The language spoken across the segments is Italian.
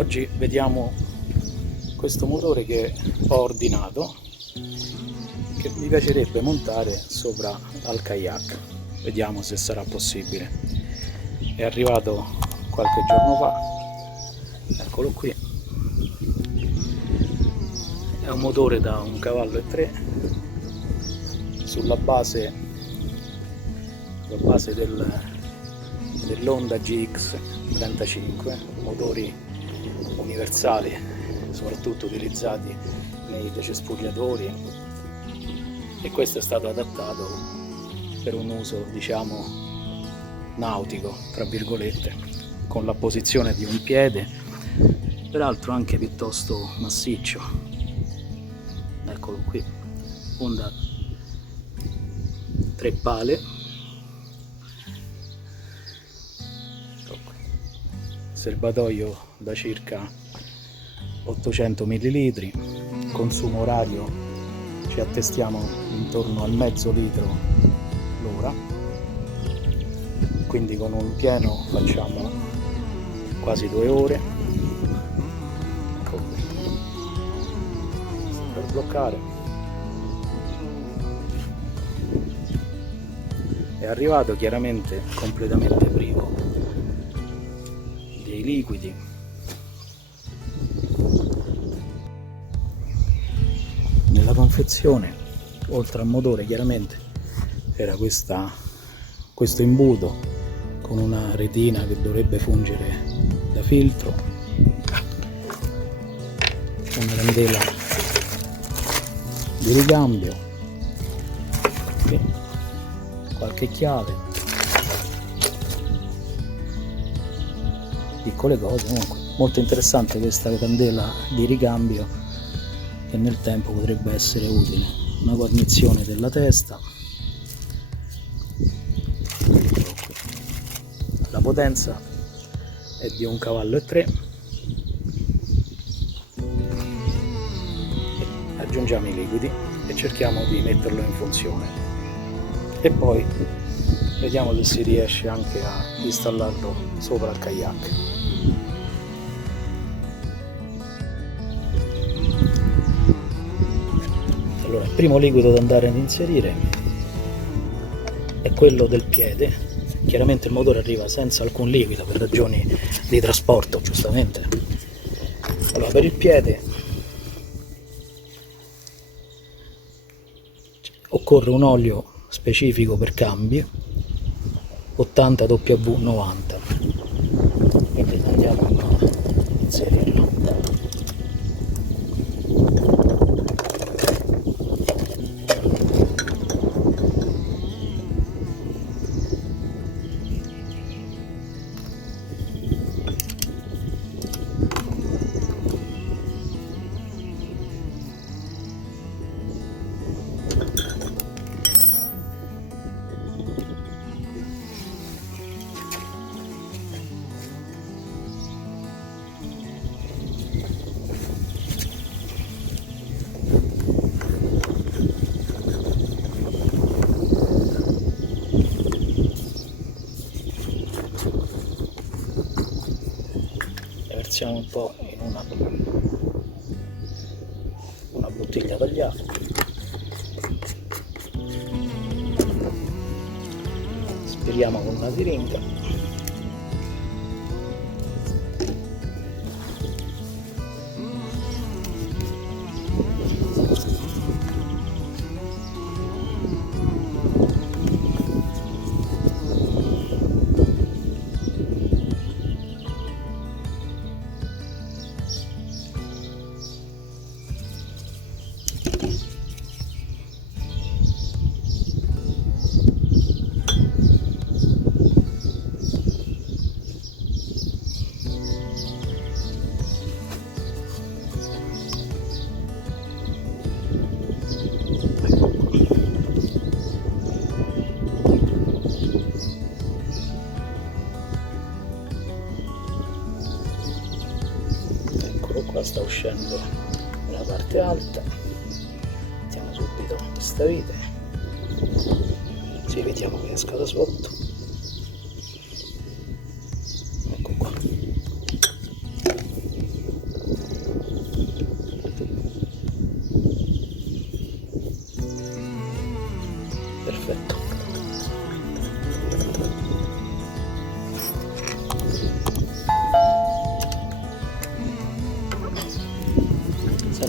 Oggi vediamo questo motore che ho ordinato, che mi piacerebbe montare sopra al kayak. Vediamo se sarà possibile. È arrivato qualche giorno fa, eccolo qui. È un motore da 1,3 cavalli sulla base dell'Honda GX35, motori universali, soprattutto utilizzati nei decespugliatori, e questo è stato adattato per un uso, diciamo, nautico, tra virgolette, con la posizione di un piede, peraltro anche piuttosto massiccio. Eccolo qui, Honda 3 pale, serbatoio da circa 800 ml, consumo orario ci attestiamo intorno al mezzo litro l'ora, quindi con un pieno facciamo quasi 2 ore. Ecco qui, per bloccare. È arrivato chiaramente completamente privo dei liquidi. Nella confezione, oltre al motore, chiaramente era questo imbuto con una retina che dovrebbe fungere da filtro, una candela di ricambio, qualche chiave, piccole cose. Comunque molto interessante questa candela di ricambio, che nel tempo potrebbe essere utile. Una guarnizione della testa, la potenza è di 1,3 cavalli, aggiungiamo i liquidi e cerchiamo di metterlo in funzione, e poi vediamo se si riesce anche a installarlo sopra il kayak. Allora, il primo liquido da andare ad inserire è quello del piede. Chiaramente il motore arriva senza alcun liquido per ragioni di trasporto, giustamente. Allora, per il piede occorre un olio specifico per cambi, 80 W90, quindi andiamo a inserirlo. Versiamo un po' in una bottiglia tagliata, speriamo con una siringa. Qua sta uscendo la parte alta, mettiamo subito questa vite, ci vediamo che esca da sotto. Ecco qua.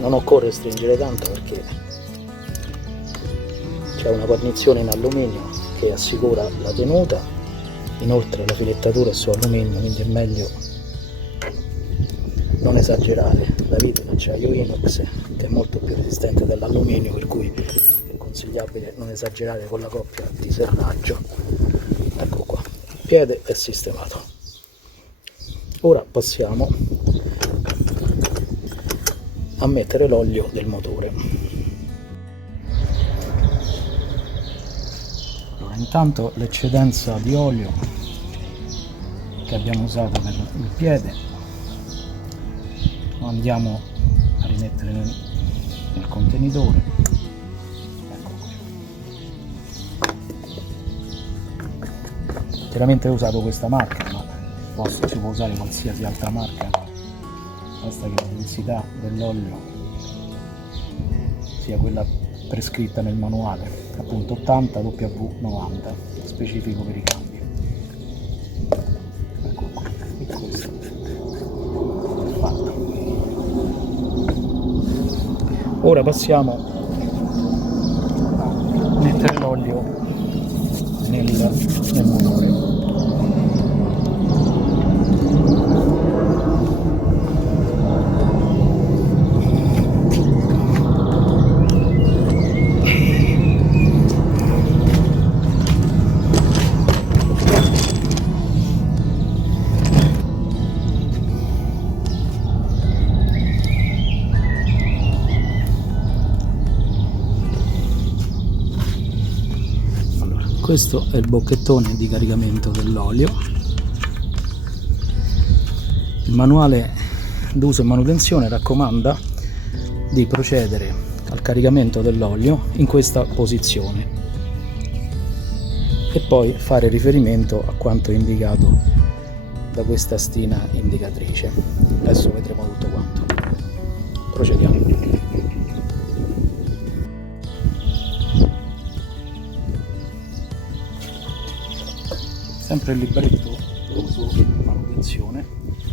non occorre stringere tanto perché c'è una guarnizione in alluminio che assicura la tenuta, inoltre la filettatura è su alluminio, quindi è meglio non esagerare. La vite è acciaio inox che è molto più resistente dell'alluminio, per cui è consigliabile non esagerare con la coppia di serraggio. Ecco qua, il piede è sistemato. Ora passiamo a mettere l'olio del motore. Allora, intanto l'eccedenza di olio che abbiamo usato per il piede lo andiamo a rimettere nel contenitore. Ecco qui. Chiaramente ho usato questa marca, ma si può usare qualsiasi altra marca, basta che la densità dell'olio sia quella prescritta nel manuale, appunto 80 W90, specifico per i cambi. Ecco qua, e questo è fatto. Ora passiamo a mettere l'olio nel motore. Questo è il bocchettone di caricamento dell'olio. Il manuale d'uso e manutenzione raccomanda di procedere al caricamento dell'olio in questa posizione e poi fare riferimento a quanto indicato da questa stina indicatrice. Adesso vedremo tutto quanto. Procediamo. Sempre il libretto d'uso e manutenzione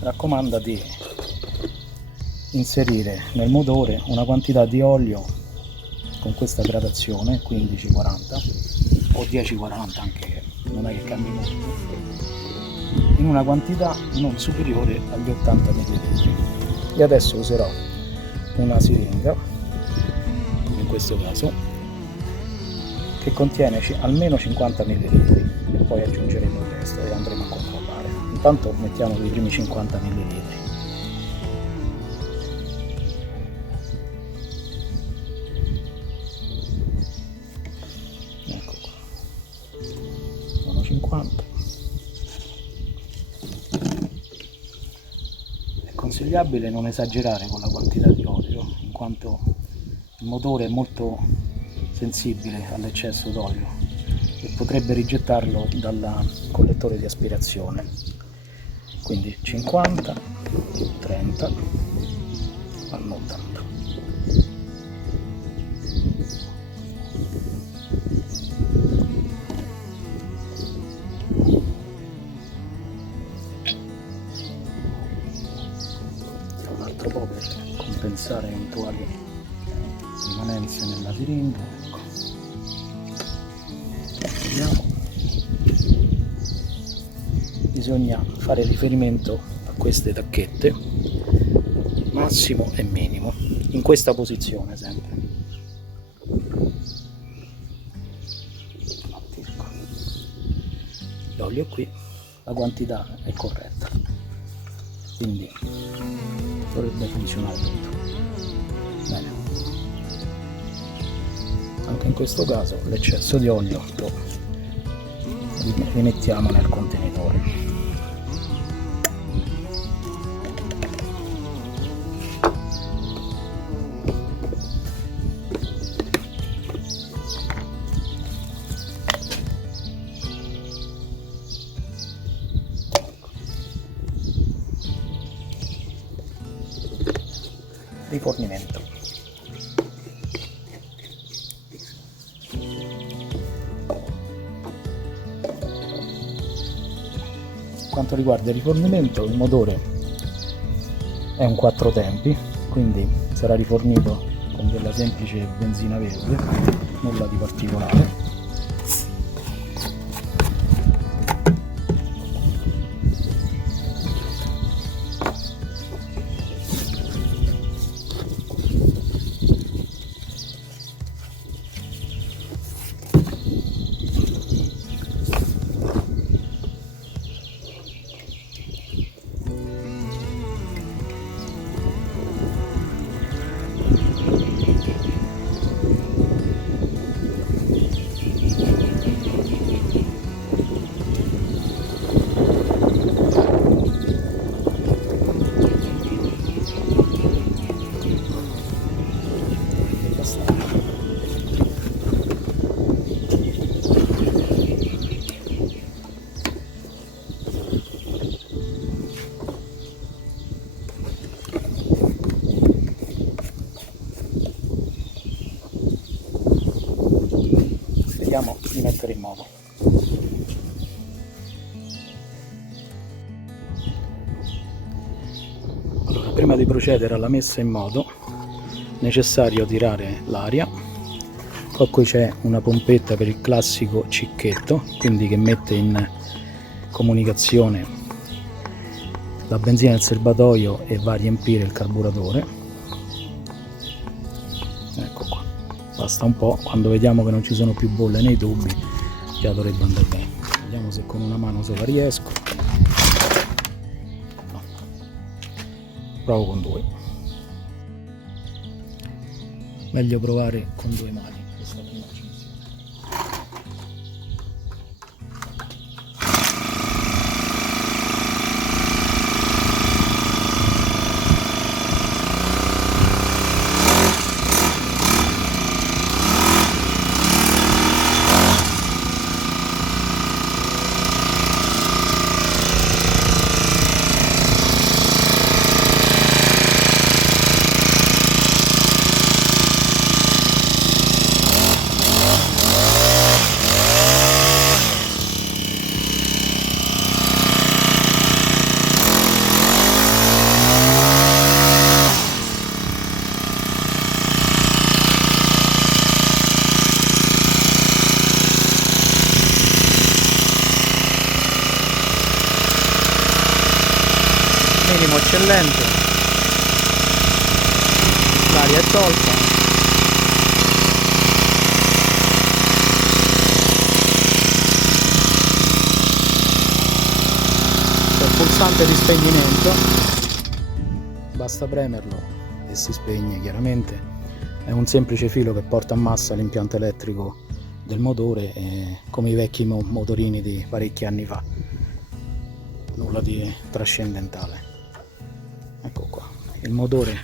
raccomanda di inserire nel motore una quantità di olio con questa gradazione 15-40 o 10-40, anche non è che cambi molto, in una quantità non superiore agli 80 ml. E adesso userò una siringa, in questo caso, che contiene almeno 50 ml, e poi aggiungeremo il resto e andremo a controllare. Intanto mettiamo i primi 50 ml. Ecco qua, sono 50. È consigliabile non esagerare con la quantità di olio, in quanto il motore è molto sensibile all'eccesso d'olio e potrebbe rigettarlo dal collettore di aspirazione. Quindi 50, 30, fanno 80. Un altro po' per compensare eventuali rimanenze nella siringa. Ecco. Vediamo. Bisogna fare riferimento a queste tacchette, massimo e minimo, in questa posizione sempre. L'olio qui, la quantità è corretta, quindi dovrebbe funzionare tutto bene. Anche in questo caso l'eccesso di olio lo rimettiamo nel contenitore. Rifornimento. Per quanto riguarda il rifornimento, il motore è un 4 tempi, quindi sarà rifornito con della semplice benzina verde, nulla di particolare. Vediamo di mettere in moto. Allora, prima di procedere alla messa in moto è necessario tirare l'aria. Qua qui c'è una pompetta per il classico cicchetto, quindi che mette in comunicazione la benzina del serbatoio e va a riempire il carburatore. Ecco qua. Basta un po', quando vediamo che non ci sono più bolle nei tubi già dovrebbe andare bene. Vediamo se con una mano sola riesco. No. Provo con due. Meglio provare con due mani questa prima accensione. Minimo eccellente, l'aria è tolta, c'è il pulsante di spegnimento, basta premerlo e si spegne. Chiaramente è un semplice filo che porta a massa l'impianto elettrico del motore, come i vecchi motorini di parecchi anni fa, nulla di trascendentale. Ecco qua, il motore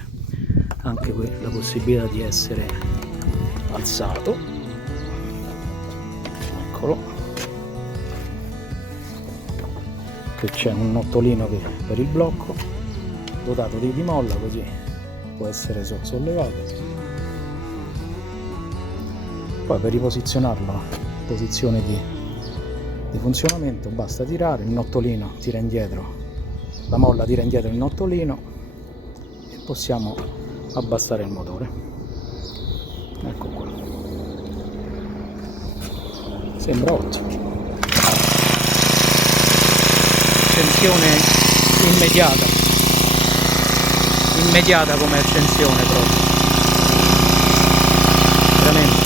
ha anche la possibilità di essere alzato, eccolo, qui c'è un nottolino per il blocco dotato di molla, così può essere sollevato. Poi per riposizionarlo in posizione di funzionamento basta tirare, il nottolino tira indietro, la molla tira indietro il nottolino e possiamo abbassare il motore. Ecco qua, sembra ottimo. Accensione immediata come accensione proprio, veramente.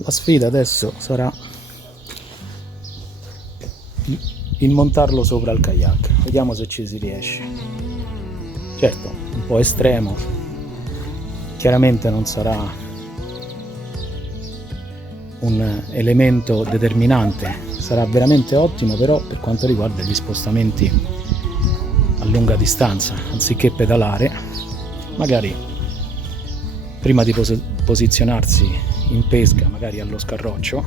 La sfida adesso sarà il montarlo sopra il kayak, vediamo se ci si riesce. Certo, un po' estremo, chiaramente non sarà un elemento determinante, sarà veramente ottimo però per quanto riguarda gli spostamenti a lunga distanza. Anziché pedalare, magari prima di posizionarsi in pesca, magari allo Scarroccio,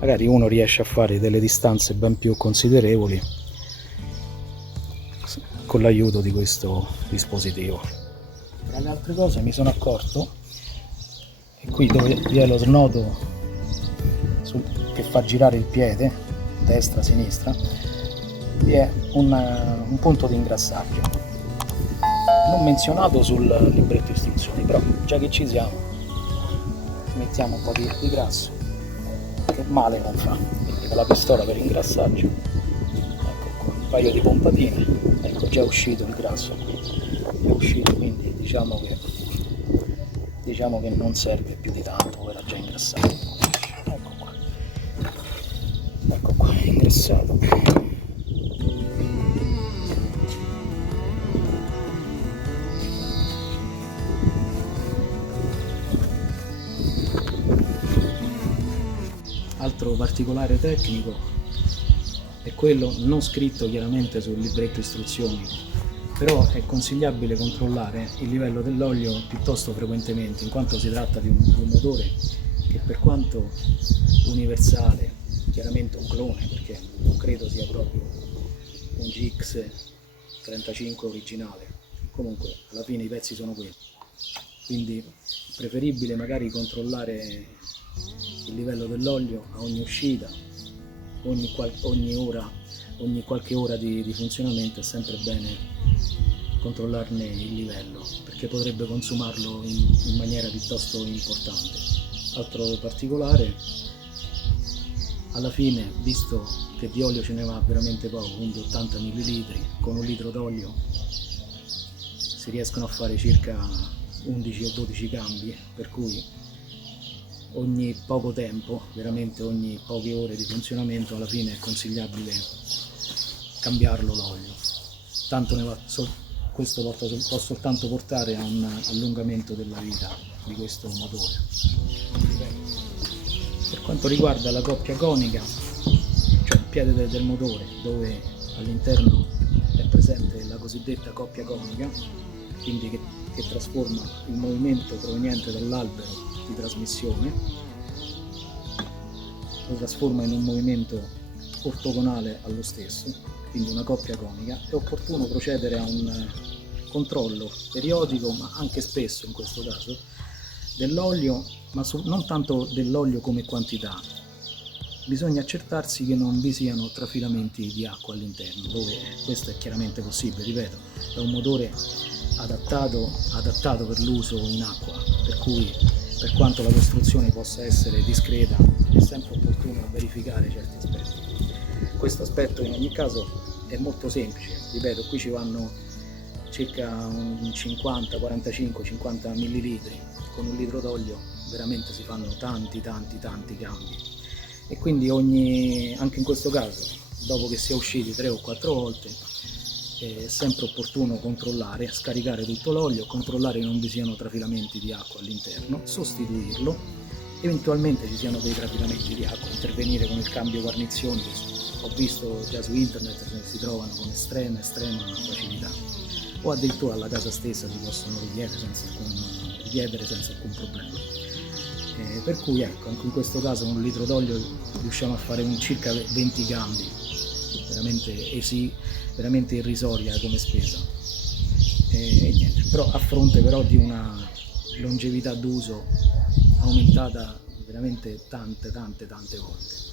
magari uno riesce a fare delle distanze ben più considerevoli con l'aiuto di questo dispositivo. Tra le altre cose mi sono accorto che qui dove vi è lo snodo che fa girare il piede, destra-sinistra, vi è un punto di ingrassaggio, non menzionato sul libretto istruzioni, però già che ci siamo mettiamo un po' di grasso, che male non fa. Quindi con la pistola per ingrassaggio, ecco qua, un paio di pompatine, ecco già è uscito il grasso, è uscito, quindi diciamo che non serve più di tanto, era già ingrassato. Ecco qua, ingrassato. Altro particolare tecnico è quello non scritto chiaramente sul libretto istruzioni, però è consigliabile controllare il livello dell'olio piuttosto frequentemente, in quanto si tratta di un motore che, per quanto universale, chiaramente un clone, perché non credo sia proprio un GX35 originale, comunque alla fine i pezzi sono quelli, quindi è preferibile magari controllare il livello dell'olio a ogni uscita, ogni qualche ora di funzionamento. È sempre bene controllarne il livello, perché potrebbe consumarlo in maniera piuttosto importante. Altro particolare, alla fine, visto che di olio ce ne va veramente poco, quindi 80 ml, con un litro d'olio si riescono a fare circa 11 o 12 cambi, per cui ogni poco tempo, veramente ogni poche ore di funzionamento, alla fine è consigliabile cambiarlo l'olio. Tanto questo può soltanto portare a un allungamento della vita di questo motore. Per quanto riguarda la coppia conica, cioè il piede del motore, dove all'interno è presente la cosiddetta coppia conica, quindi che trasforma il movimento proveniente dall'albero di trasmissione, lo trasforma in un movimento ortogonale allo stesso, quindi una coppia conica. È opportuno procedere a un controllo periodico, ma anche spesso in questo caso, dell'olio, ma non tanto dell'olio come quantità. Bisogna accertarsi che non vi siano trafilamenti di acqua all'interno, dove questo è chiaramente possibile. Ripeto, è un motore adattato per l'uso in acqua, per cui per quanto la costruzione possa essere discreta è sempre opportuno verificare certi aspetti. Questo aspetto in ogni caso è molto semplice, ripeto, qui ci vanno circa un 50, 45, 50 ml, con un litro d'olio veramente si fanno tanti cambi, e quindi anche in questo caso, dopo che si è usciti 3 o 4 volte, è sempre opportuno controllare, scaricare tutto l'olio, controllare che non vi siano trafilamenti di acqua all'interno, sostituirlo, eventualmente ci siano dei trafilamenti di acqua, intervenire con il cambio guarnizioni, ho visto già su internet che si trovano con estrema facilità, o addirittura alla casa stessa si possono richiedere senza alcun problema. Per cui ecco, anche in questo caso con un litro d'olio riusciamo a fare circa 20 cambi, veramente irrisoria come spesa, e niente, però a fronte però di una longevità d'uso aumentata veramente tante volte.